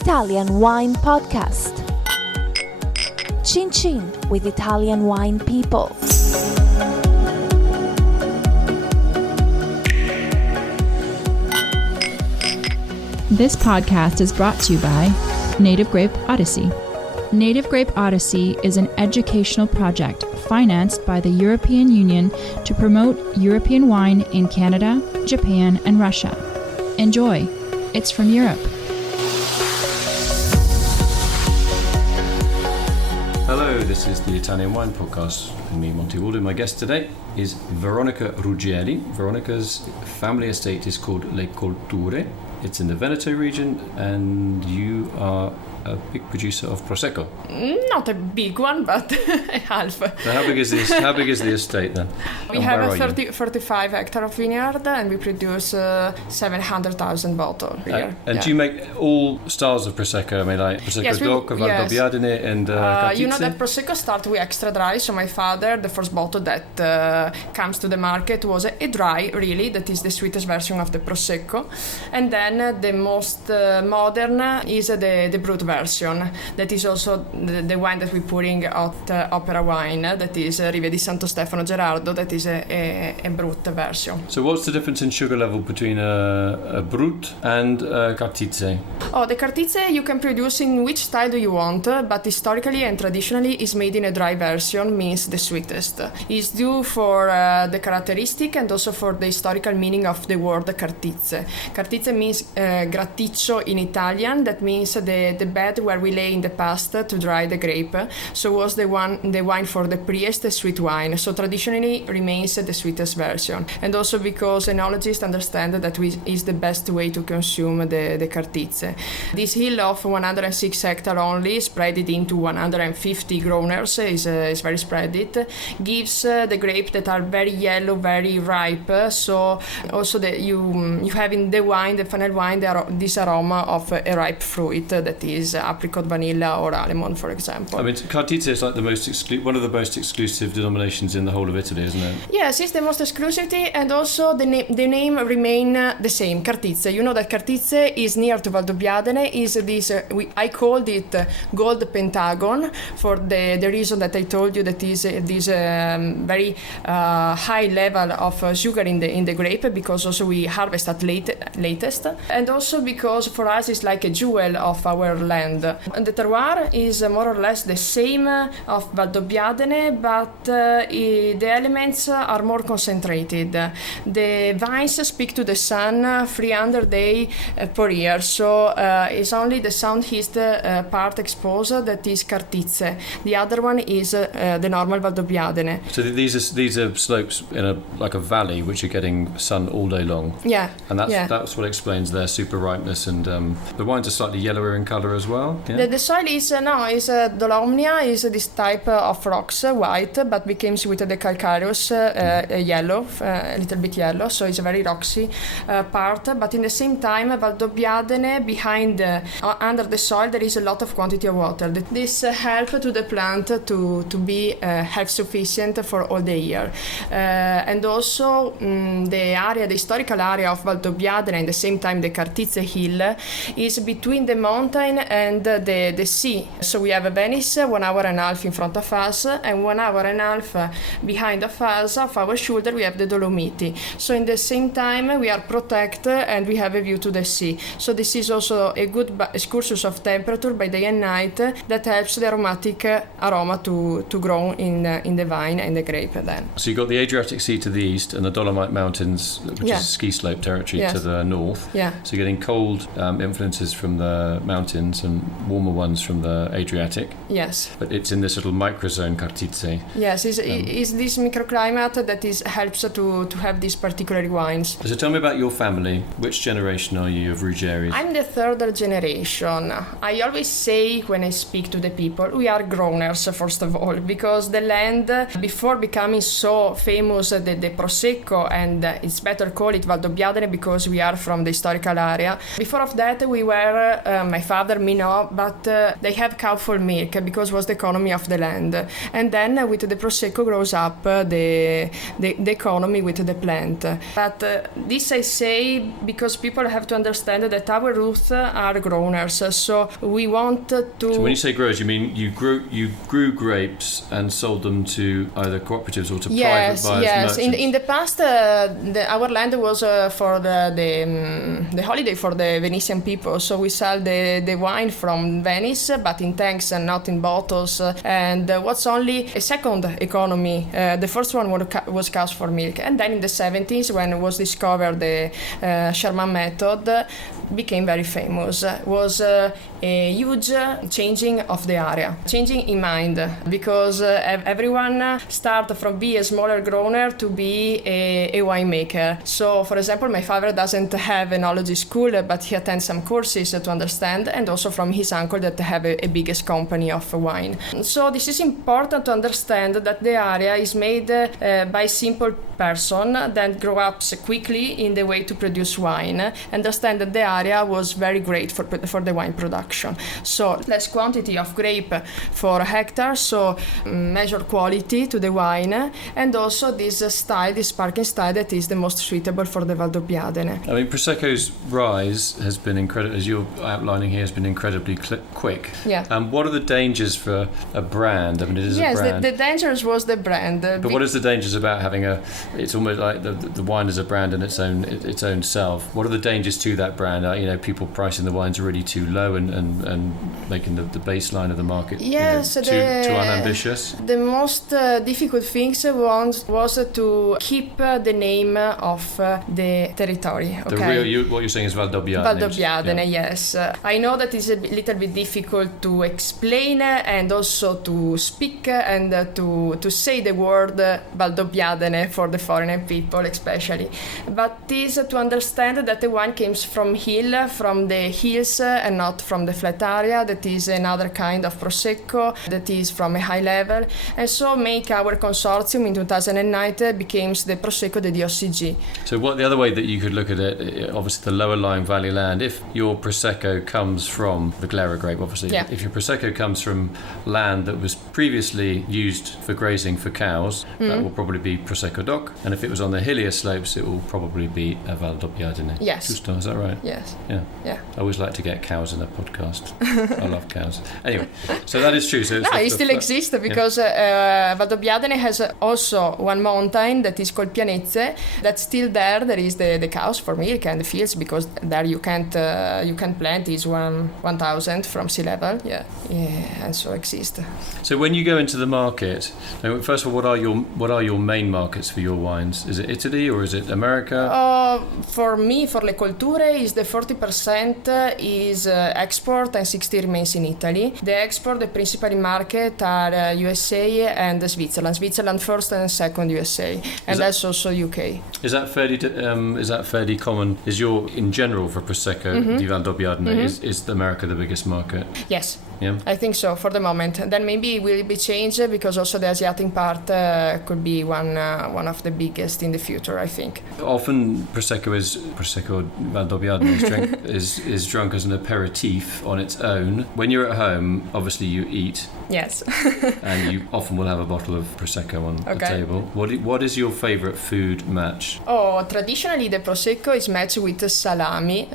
Italian Wine Podcast. Chin Chin with Italian wine people. This podcast is brought to you by Native Grape Odyssey. Native Grape Odyssey is an educational project financed by the European Union to promote European wine in Canada, Japan, and Russia. Enjoy. It's from Europe. Hello, this is the Italian Wine Podcast with me, Monty Waldin. My guest today is Veronica Ruggeri. Veronica's family estate is called Colture. It's in the Veneto region, and you are a big producer of Prosecco. Not a big one, but half. So how big is this? How big is the estate then? We have a 35 hectare of vineyard, and we produce 700,000 bottles a year. And do you make all styles of Prosecco? I mean, like Prosecco DOC, Valdobbiadene, and Cartizze? You know that Prosecco started with extra dry. So my father, the first bottle that comes to the market was a dry, really. That is the sweetest version of the Prosecco. And then the most modern is the brut version. That is also the wine that we're putting at Opera Wine. That is Rive di Santo Stefano Gerardo. That is a brut version. So what's the difference in sugar level between a brut and Cartizze? Oh, the Cartizze you can produce in which style do you want, but historically and traditionally is made in a dry version, means the sweetest. It's due for the characteristic and also for the historical meaning of the word Cartizze. Cartizze means graticcio in Italian. That means the bed where we lay in the past to dry the grape. So was the wine for the priest sweet wine. So traditionally remains the sweetest version. And also because enologists understand that is the best way to consume the Cartizze. This hill of 106 hectares only, spread it into 150 growners, is very spread it, gives the grape that are very yellow, very ripe. So also you have in the wine, the final wine, this aroma of a ripe fruit that is apricot, vanilla, or almond, for example. I mean, Cartizze is like the most one of the most exclusive denominations in the whole of Italy, isn't it? Yes, it's the most exclusivity, and also the name remain the same, Cartizze. You know that Cartizze is near to Valdobbiadene. Is this I called it gold pentagon for the reason that I told you, that is this very high level of sugar in the grape, because also we harvest at latest, and also because for us it's like a jewel of our land. And the terroir is more or less the same of Valdobbiadene, but the elements are more concentrated. The vines speak to the sun 300 days per year, so it's only the southeast part exposed that is Cartizze. The other one is the normal Valdobbiadene. So these are slopes in like a valley which are getting sun all day long. Yeah. And that's what explains their super ripeness, and the wines are slightly yellower in colour as well. Yeah? The soil is dolomnia, is this type of rocks, white, but becomes with the calcareous yellow, a little bit yellow, so it's a very roxy part. But in the same time, Valdobbiadene, behind under the soil there is a lot of quantity of water. This helps to the plant to be self-sufficient for all the year. And also the historical area of Valdobbiadene, and at the same time the Cartizze hill, is between the mountain and the sea. So we have Venice 1 hour and a half in front of us, and 1 hour and a half behind of us, of our shoulder, we have the Dolomiti. So in the same time we are protected and we have a view to the sea. So this is also a good excursus of temperature by day and night that helps the aromatic aroma to grow in the vine and the grape then. So you've got the Adriatic Sea to the east and the Dolomite Mountains, which is ski slope territory, to the north. Yeah. So you're getting cold influences from the mountains and warmer ones from the Adriatic. Yes. But it's in this little microzone, Cartizze. Yes, it's this microclimate that helps to have these particular wines. So tell me about your family. Which generation are you of Ruggeri? I'm the third generation. I always say when I speak to the people, we are growners, first of all, because the land, before becoming so famous, the Prosecco, and it's better call it Valdobbiadene because we are from the historical historical area. Before of that, we were, my father, me no, but they have cow for milk because it was the economy of the land. And then with the Prosecco grows up the economy with the plant. But this I say because people have to understand that our roots are growners. So we want to... So when you say growers, you mean you grew grapes and sold them to either cooperatives or to private buyers? Yes. In the past, our land was for the holiday for the Venetian people. So we sell the wine from Venice, but in tanks and not in bottles. And what's only a second economy. The first one was cows for milk. And then in the 70s, when was discovered the Sherman method, became very famous. Was a huge changing of the area, changing in mind, because everyone started from be a smaller grower to be a winemaker. So, for example, my father doesn't have a knowledge school, but he attends some courses to understand, and also from his uncle that have a biggest company of wine. So this is important to understand that the area is made by simple person that grow up quickly in the way to produce wine. Understand that the area was very great for the wine production. So less quantity of grape for hectare, so measure quality to the wine, and also this style, this sparkling style that is the most suitable for the Valdobbiadene. I mean, Prosecco's rise has been incredible, as you're outlining here, has been incredibly quick. Yeah. What are the dangers for a brand? I mean, it is a brand. Yes, the dangers was the brand. But what is the dangers about having it's almost like the wine is a brand in its own self. What are the dangers to that brand? People pricing the wines already too low and making the baseline of the market too unambitious. The most difficult things was to keep the name of the territory. Okay? What you're saying is Valdobbiadene. Valdobbiadene, yes. I know that it's a little bit difficult to explain and also to speak and to say the word Valdobbiadene for the foreign people especially. But it is to understand that the wine comes from the hills and not from the flat area. That is another kind of Prosecco that is from a high level. And so make our consortium in 2009 becomes the Prosecco de DOCG. So what the other way that you could look at it, obviously the lower lying valley land, if your Prosecco comes from the Glera grape, obviously, if your Prosecco comes from land that was previously used for grazing for cows, that will probably be Prosecco DOC. And if it was on the hillier slopes, it will probably be a Valdobbiadene. Yes. Giusto, is that right? Yes. Yeah. I always like to get cows in a podcast. I love cows. Anyway, so that is true. So it still exists because Valdobbiadene has also one mountain that is called Pianezze. That's still there. There is the cows for milk and the fields because there you can't plant. Is 1,000 from sea level. Yeah, and so exists. So when you go into the market, first of all, what are your main markets for your wines? Is it Italy or is it America? For me, for Le Colture, is the 40% is export and 60% remains in Italy. The export, the principal market are USA and Switzerland. Switzerland first and second USA, and that's also UK. Is that fairly common? Is in general for Prosecco di Valdobbiadene is America the biggest market? Yes. Yeah. I think so for the moment. Then maybe it will be changed because also the Asiatic part could be one of the biggest in the future, I think. Often Prosecco Valdobbiadene is drunk as an aperitif on its own. When you're at home, obviously you eat. Yes. And you often will have a bottle of Prosecco on the table. What is your favorite food match? Traditionally the Prosecco is matched with salami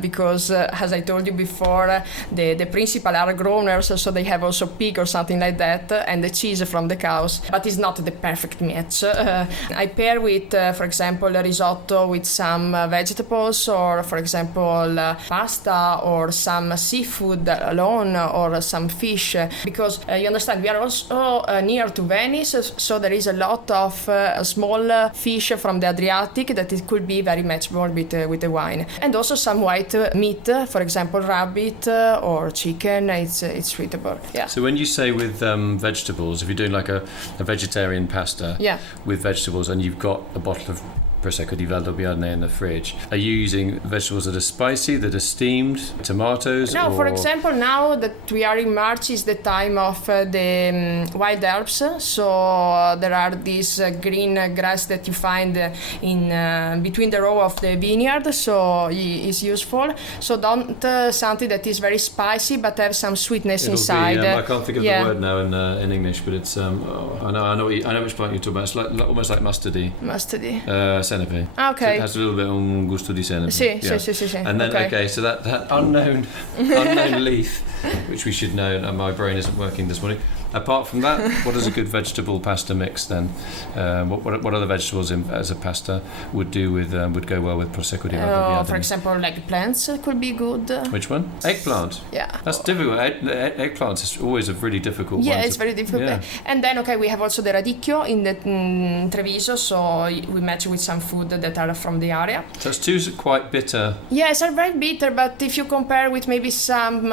because as I told you before, the principal are growners, so they have also pig or something like that, and the cheese from the cows, but it's not the perfect match. I pair with, for example, risotto with some vegetables, or for example, pasta or some seafood alone, or some fish, because you understand, we are also near to Venice, so there is a lot of small fish from the Adriatic that it could be very matchable with the wine. And also some white meat, for example, rabbit or chicken, it's suitable. Yeah. So when you say with vegetables, if you're doing like a vegetarian pasta with vegetables and you've got a bottle of Prosecco di Valdobbiadene in the fridge, are you using vegetables that are spicy, that are steamed, tomatoes? No, for example, now that we are in March is the time of the wild herbs. So there are these green grass that you find in between the row of the vineyard. So it's useful. So don't something that is very spicy but have some sweetness inside. I can't think of the word now in English, but it's I know which plant you're talking about. It's like almost like mustardy. Mustardy. Senepe. Okay. So it has a little bit un gusto di senepe. Sì. And then so that unknown leaf, which we should know, and my brain isn't working this morning. Apart from that, what is a good vegetable pasta mix then? What other vegetables as a pasta would do with would go well with Prosecco di Valdobbiadene? For example, eggplants could be good. Which one? Eggplant. Yeah. That's difficult. Eggplant is always a really difficult one. Yeah, it's very difficult. Yeah. And then we have also the radicchio in the Treviso, so we match with some food that are from the area. So it's two quite bitter. Yes, are very bitter, but if you compare with maybe some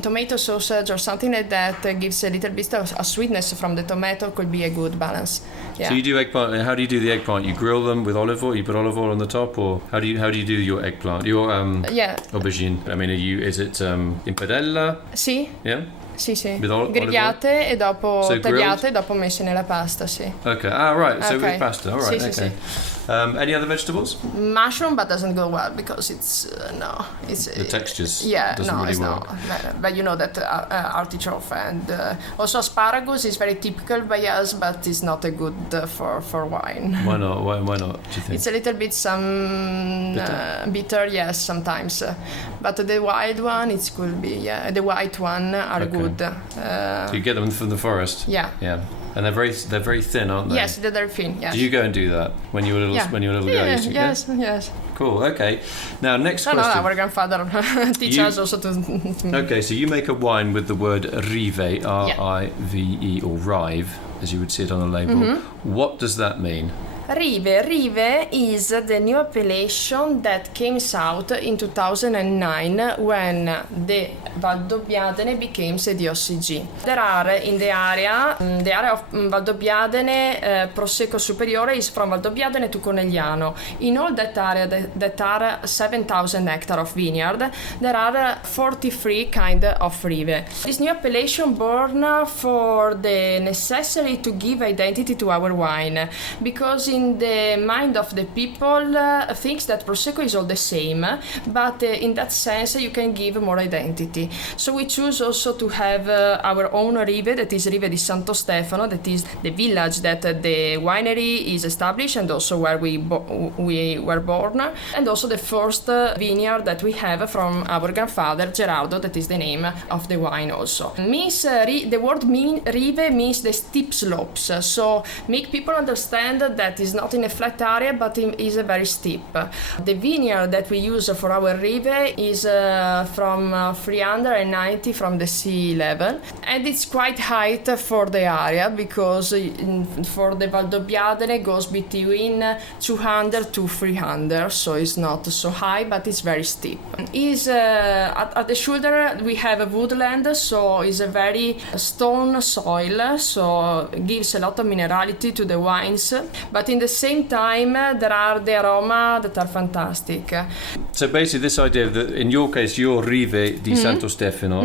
tomato sausage or something like that, gives a little bit of sweetness from the tomato, could be a good balance. Yeah. So you do eggplant. How do you do the eggplant? You grill them with olive oil. You put olive oil on the top, or how do you do your eggplant? Your aubergine. I mean, is it in padella? Sì. Yeah. Sì. Grigliate e dopo tagliate grilled? e dopo messe nella pasta, sì. Okay. Right. So with pasta. All right. Sì. Any other vegetables? Mushroom, but doesn't go well because it's The textures. Yeah, doesn't no, really it's work. not. But you know that artichoke and also asparagus is very typical by us, but it's not a good for wine. Why not? Why not? Do you think? It's a little bit bitter, yes, sometimes. But the wild one, it could be. Yeah, the white one are good. So you get them from the forest. Yeah. And they're very thin, aren't they? Yes, they're very thin. Yes. Did you go and do that when you were a little girl? Yes. Cool. Okay. Now next question. No, our grandfather teach us also to. Okay, so you make a wine with the word Rive, R-I-V-E, or Rive, as you would see it on the label. Mm-hmm. What does that mean? Rive is the new appellation that came out in 2009 when the Valdobbiadene became the DOCG. There are in the area of Valdobbiadene Prosecco Superiore is from Valdobbiadene to Conegliano. In all that area that are 7,000 hectares of vineyard, there are 43 kind of Rive. This new appellation born for the necessity to give identity to our wine, because in the mind of the people thinks that Prosecco is all the same, but in that sense you can give more identity. So we choose also to have our own Rive, that is Rive di Santo Stefano, that is the village that the winery is established and also where we were born, and also the first vineyard that we have from our grandfather Gerardo, that is the name of the wine also. The word Rive means the steep slopes, so make people understand that is not in a flat area but is a very steep. The vineyard that we use for our Rive is from 390 from the sea level, and it's quite high for the area because for the Valdobbiadene goes between 200 to 300, so it's not so high but it's very steep. At the shoulder we have a woodland, so it's a very stone soil, so gives a lot of minerality to the wines, but in the same time there are the aroma that are fantastic. So basically this idea that in your case your Rive di Santo Stefano,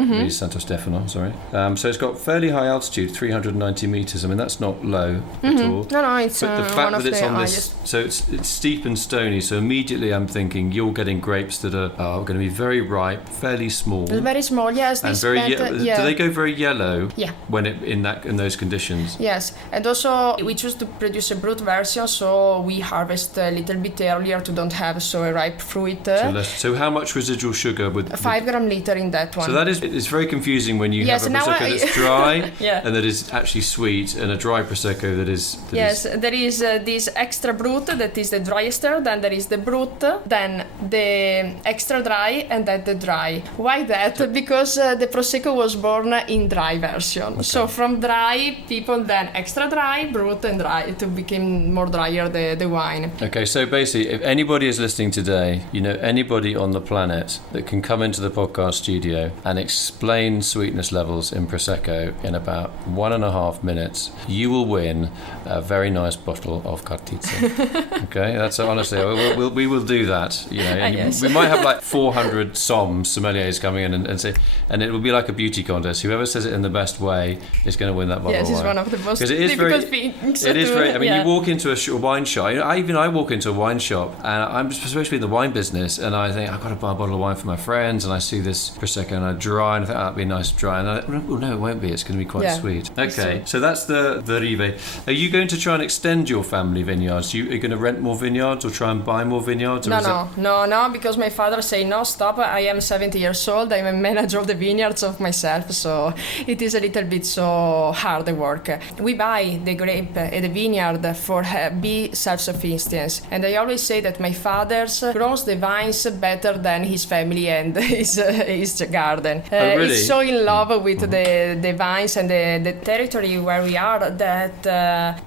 sorry, so it's got fairly high altitude, 390 meters. I mean that's not low at all. No, it's but the fact one of that it's the on highest. this, so it's steep and stony, so immediately I'm thinking you're getting grapes that are going to be very ripe, fairly small. Very small, yes. And very do they go very yellow? Yeah. When in those conditions? Yes, and also we choose to produce a brut version, so we harvest a little bit earlier to don't have so a ripe fruit. So how much residual sugar would 5 gram liter in that one. So that is, it's very confusing when you have a Prosecco that's dry and that is actually sweet, and a dry Prosecco that is... There is this extra brut that is the driest, then there is the brut, then the extra dry, and then the dry. Why that? Because the Prosecco was born in dry version. Okay. So from dry, people then extra dry, brut and dry to become more drier the wine. Okay, so basically, if anybody is listening today, anybody on the planet that can come into the podcast studio and explain sweetness levels in Prosecco in about 1.5 minutes, you will win a very nice bottle of Cartizze. Okay, that's honestly, we will do that. Yes. We might have like 400 sommeliers coming in and say, and it will be like a beauty contest. Whoever says it in the best way is going to win that bottle of wine. Yes, it's one of the most difficult things. It is very. I mean, you walk into a wine shop. I walk into a wine shop, and I'm supposed to be in the wine business, and I think I've got to buy a bottle of wine for my friends, and I see this Prosecco, and I dry, and I think that'd be a nice dry, and no, it won't be. It's going to be quite sweet. Okay, so that's the Rive. Are you going to try and extend your family vineyards? Are you going to rent more vineyards or try and buy more vineyards? No, because my father say no, stop. I am 70 years old. I'm a manager of the vineyards of myself, so it is a little bit so hard work. We buy the grape at the vineyard for be self-sufficient, and I always say that my father grows the vines better than his family and his garden. Really? He's so in love with the vines and the territory where we are that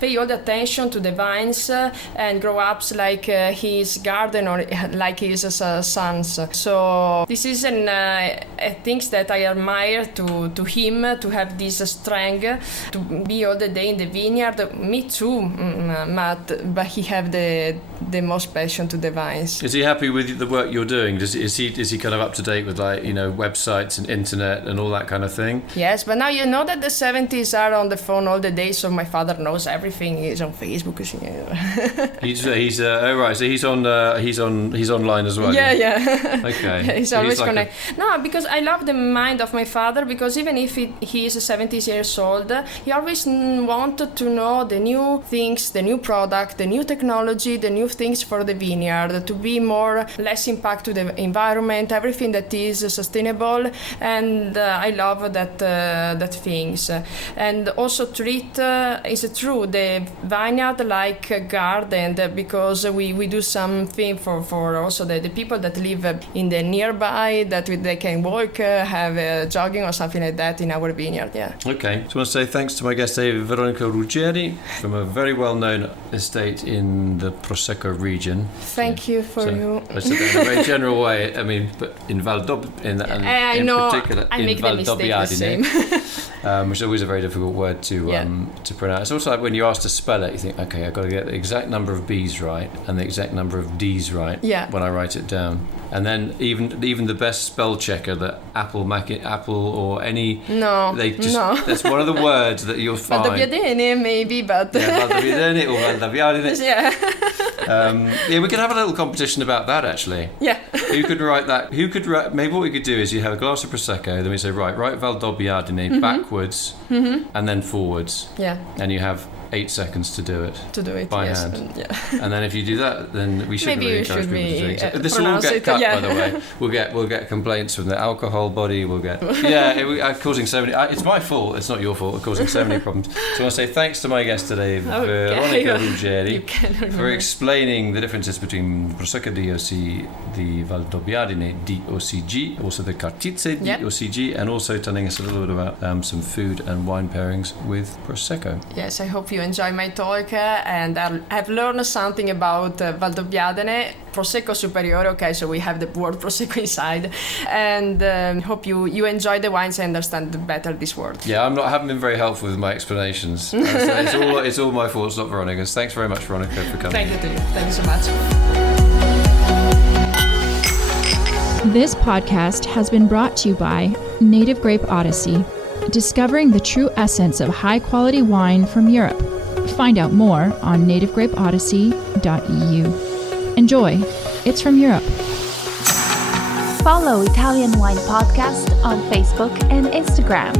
pay all the attention to the vines and grow up like his garden or like his sons. So this is things that I admire to him, to have this strength to be all the day in the vineyard. Me too, but he have the most passion to the vines. Is he happy with the work you're doing? Is he kind of up to date with websites and internet and all that kind of thing? Yes, but now you know that the 70s are on the phone all the day, so my father knows everything. He's on Facebook. He's right. So he's online as well. Yeah. Okay. Yeah, he's always connected. No, because I love the mind of my father, because even if he is 70 years old, he always wanted to know the new things, the new product, the new technology, the new things for the vineyard, to be less impact to the environment, everything that is sustainable, and I love that things. And also treat, is true, the vineyard like a garden, because we do something for also the people that live in the nearby, that they can walk, have jogging or something like that in our vineyard. Yeah. Okay. So I want to say thanks to my guest today, Veronica Ruggeri, from a very well-known estate in the Prosecco region. Thank you for you. I said that in a very general way. I mean, but in Valdobbiadene, I know, particular, I make the mistake the same. Which is always a very difficult word to pronounce. It's also like when you ask to spell it, you think, okay, I've got to get the exact number of B's right and the exact number of D's right when I write it down. And then even the best spell checker, that Apple or any... That's one of the words that you'll find. Valdobbiadene maybe, but... Valdobbiadene or Valdobbiadene. Yeah. We could have a little competition about that, actually. Yeah. Who could write that? Maybe what we could do is you have a glass of Prosecco, then we say, write Valdobbiadene backwards and then forwards. Yeah. And you have 8 seconds to do it. By hand. And then if you do that, then we should really encourage people to do it. This will all get cut, by the way. We'll get complaints from the alcohol body. We'll get causing so many. It's my fault. It's not your fault. We're causing so many problems. So I want to say thanks to my guest today, Veronica Ruggeri, for explaining the differences between Prosecco DOC, the Valdobbiadene DOCG, also the Cartizze DOCG, and also telling us a little bit about some food and wine pairings with Prosecco. Yes, I hope you enjoy my talk, and I've learned something about Valdobbiadene Prosecco Superiore. Okay, so we have the word Prosecco inside, and hope you enjoy the wines and understand better this word. Yeah, I haven't been very helpful with my explanations. So it's all my fault. It's not Veronica's. Thanks very much, Veronica, for coming. Thank you to you. Thank you so much. This podcast has been brought to you by Native Grape Odyssey, discovering the true essence of high-quality wine from Europe. Find out more on nativegrapeodyssey.eu. Enjoy. It's from Europe. Follow Italian Wine Podcast on Facebook and Instagram.